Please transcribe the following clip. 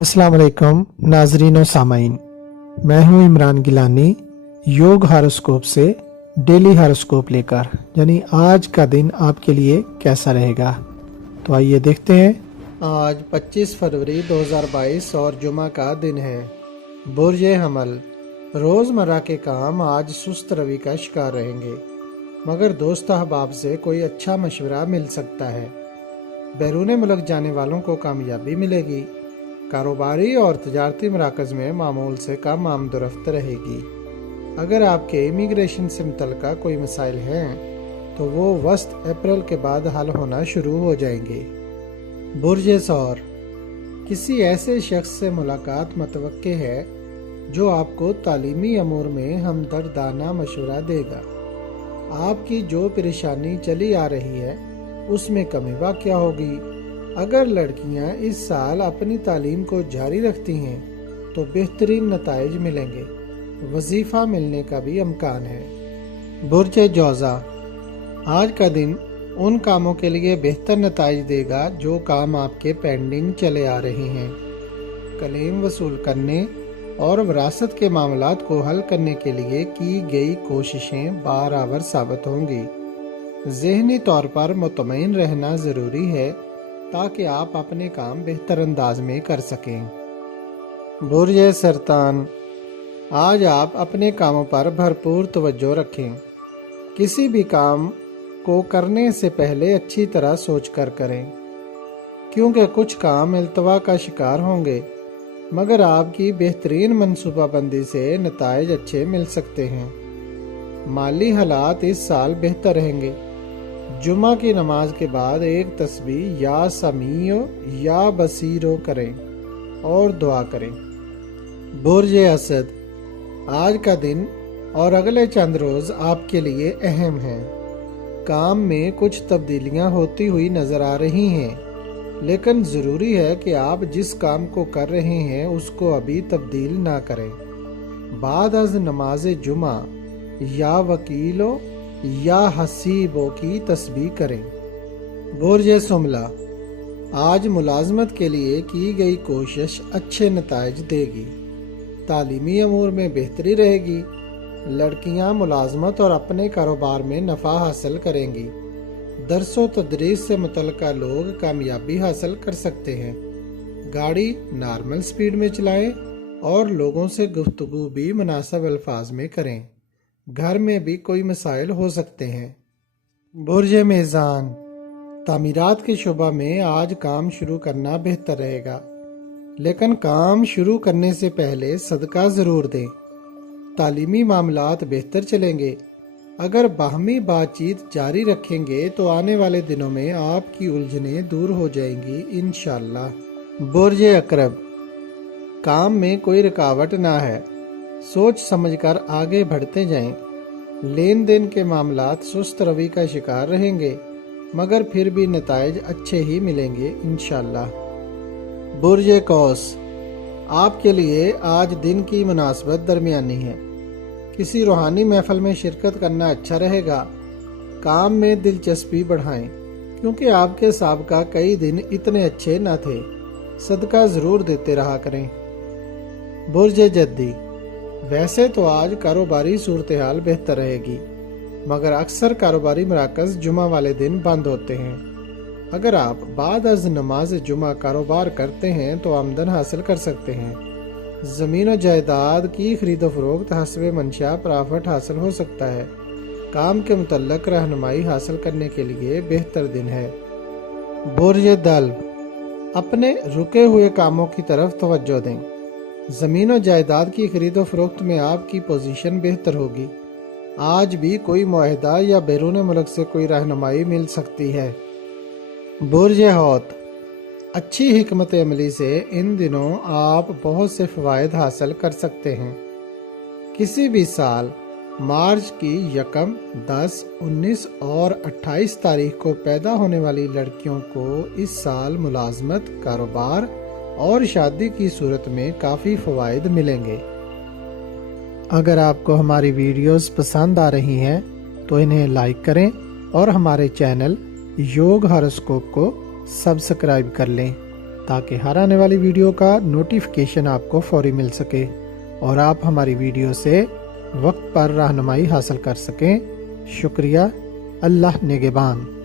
अस्सलाम वालेकुम नाजरीन और सामाइन, मैं हूं इमरान गिलानी योग हॉरोस्कोप से डेली हॉरोस्कोप लेकर, यानी आज का दिन आपके लिए कैसा रहेगा। तो आइए देखते हैं। आज 25 फरवरी 2022 और जुमा का दिन है। बुर्ज हमल, रोज़मर्रा के काम आज सुस्त रवि का शिकार रहेंगे, मगर दोस्त अहबाब से कोई अच्छा मशवरा मिल सकता है। बैरून मुल्क जाने वालों को कामयाबी मिलेगी। कारोबारी और तजारती मराकज़ में मामूल से कम आमदोरफ्त रहेगी। अगर आपके इमिग्रेशन से मुतल्लिक़ कोई मसाइल हैं तो वो वस्त अप्रैल के बाद हल होना शुरू हो जाएंगे। बुर्ज सौर, किसी ऐसे शख्स से मुलाकात मतवक्के है जो आपको तालीमी अमूर में हमदर्दाना मशवरा देगा। आपकी जो परेशानी चली आ रही है उसमें कमी वाक़या होगी। अगर लड़कियां इस साल अपनी तालीम को जारी रखती हैं तो बेहतरीन नताइज मिलेंगे। वजीफ़ा मिलने का भी इम्कान है। बुर्ज जौज़ा, आज का दिन उन कामों के लिए बेहतर नताइज देगा जो काम आपके पेंडिंग चले आ रहे हैं। क्लेम वसूल करने और विरासत के मामलात को हल करने के लिए की गई कोशिशें बारावर साबित होंगी। ज़हनी तौर पर मुतमईन रहना ज़रूरी है ताकि आप अपने काम बेहतर अंदाज में कर सकें। बुर्ज सरतान, आज आप अपने कामों पर भरपूर तवज्जो रखें। किसी भी काम को करने से पहले अच्छी तरह सोच कर करें, क्योंकि कुछ काम इल्तवा का शिकार होंगे, मगर आपकी बेहतरीन मनसूबाबंदी से नताइज अच्छे मिल सकते हैं। माली हालात इस साल बेहतर रहेंगे। जुमा की नमाज के बाद एक तस्बीह या समीओ या बसीरो करें और दुआ करें। बुर्ज असद, आज का दिन और अगले चंद रोज़ आपके लिए अहम हैं। काम में कुछ तब्दीलियां होती हुई नज़र आ रही हैं, लेकिन ज़रूरी है कि आप जिस काम को कर रहे हैं उसको अभी तब्दील ना करें। बाद अज़ नमाज जुमा या वकीलों या हसीबों की तस्बीह करें। बुर्ज सुमला, आज मुलाजमत के लिए की गई कोशिश अच्छे नताइज देगी। तालीमी अमूर में बेहतरी रहेगी। लड़कियां मुलाजमत और अपने कारोबार में नफ़ा हासिल करेंगी। दरसो तदरीस से मुतल्लिक़ा लोग कामयाबी हासिल कर सकते हैं। गाड़ी नॉर्मल स्पीड में चलाएं और लोगों से गुफ्तगू भी मुनासिब अल्फाज में करें। घर में भी कोई मसाइल हो सकते हैं। बुर्ज मेज़ान, तामीरात के शुबा में आज काम शुरू करना बेहतर रहेगा, लेकिन काम शुरू करने से पहले सदका ज़रूर दें। तालीमी मामलात बेहतर चलेंगे। अगर बाहमी बातचीत जारी रखेंगे तो आने वाले दिनों में आपकी उलझनें दूर हो जाएंगी इंशाअल्लाह। बुर्ज अकरब, काम में कोई रुकावट ना है। सोच समझकर आगे बढ़ते जाएं। लेन देन के मामलात सुस्त रवि का शिकार रहेंगे, मगर फिर भी नताइज अच्छे ही मिलेंगे इंशाअल्लाह। बुर्ज कौस, आपके लिए आज दिन की मुनासबत दरमियानी है। किसी रूहानी महफिल में शिरकत करना अच्छा रहेगा। काम में दिलचस्पी बढ़ाएं, क्योंकि आपके साबका कई दिन इतने अच्छे न थे। सदका ज़रूर देते रहा करें। बुर्ज जद्दी, वैसे तो आज कारोबारी सूरत हाल बेहतर रहेगी, मगर अक्सर कारोबारी मराकज़ जुमा वाले दिन बंद होते हैं। अगर आप बाद अज़ नमाज जुमा कारोबार करते हैं तो आमदन हासिल कर सकते हैं। ज़मीन और जायदाद की खरीदो फरोख्त हस्बे मंशा प्रॉफिट हासिल हो सकता है। काम के मुतल्लिक रहनुमाई हासिल करने के लिए बेहतर दिन है। बुर्ज दल, अपने रुके हुए कामों की तरफ तवज्जो दें। ज़मीन और जायदाद की खरीदो फरोख्त में आपकी पोजीशन बेहतर होगी। आज भी कोई मुआहदा या बैरून मुल्क से कोई रहनुमाई मिल सकती है। बुर्ज हौत, अच्छी हिकमत अमली से इन दिनों आप बहुत से फ़वाइद हासिल कर सकते हैं। किसी भी साल मार्च की 1, 10, 19 और 28 तारीख को पैदा होने वाली लड़कियों को इस साल मुलाजमत, कारोबार और शादी की सूरत में काफ़ी फ़वाइद मिलेंगे। अगर आपको हमारी वीडियोस पसंद आ रही हैं तो इन्हें लाइक करें और हमारे चैनल योग हॉरोस्कोप को सब्सक्राइब कर लें। تاکہ ہر آنے والی ویڈیو کا نوٹیفیکیشن آپ کو فوری مل سکے اور آپ ہماری ویڈیو سے وقت پر رہنمائی حاصل کر سکیں۔ شکریہ۔ اللہ نگہبان۔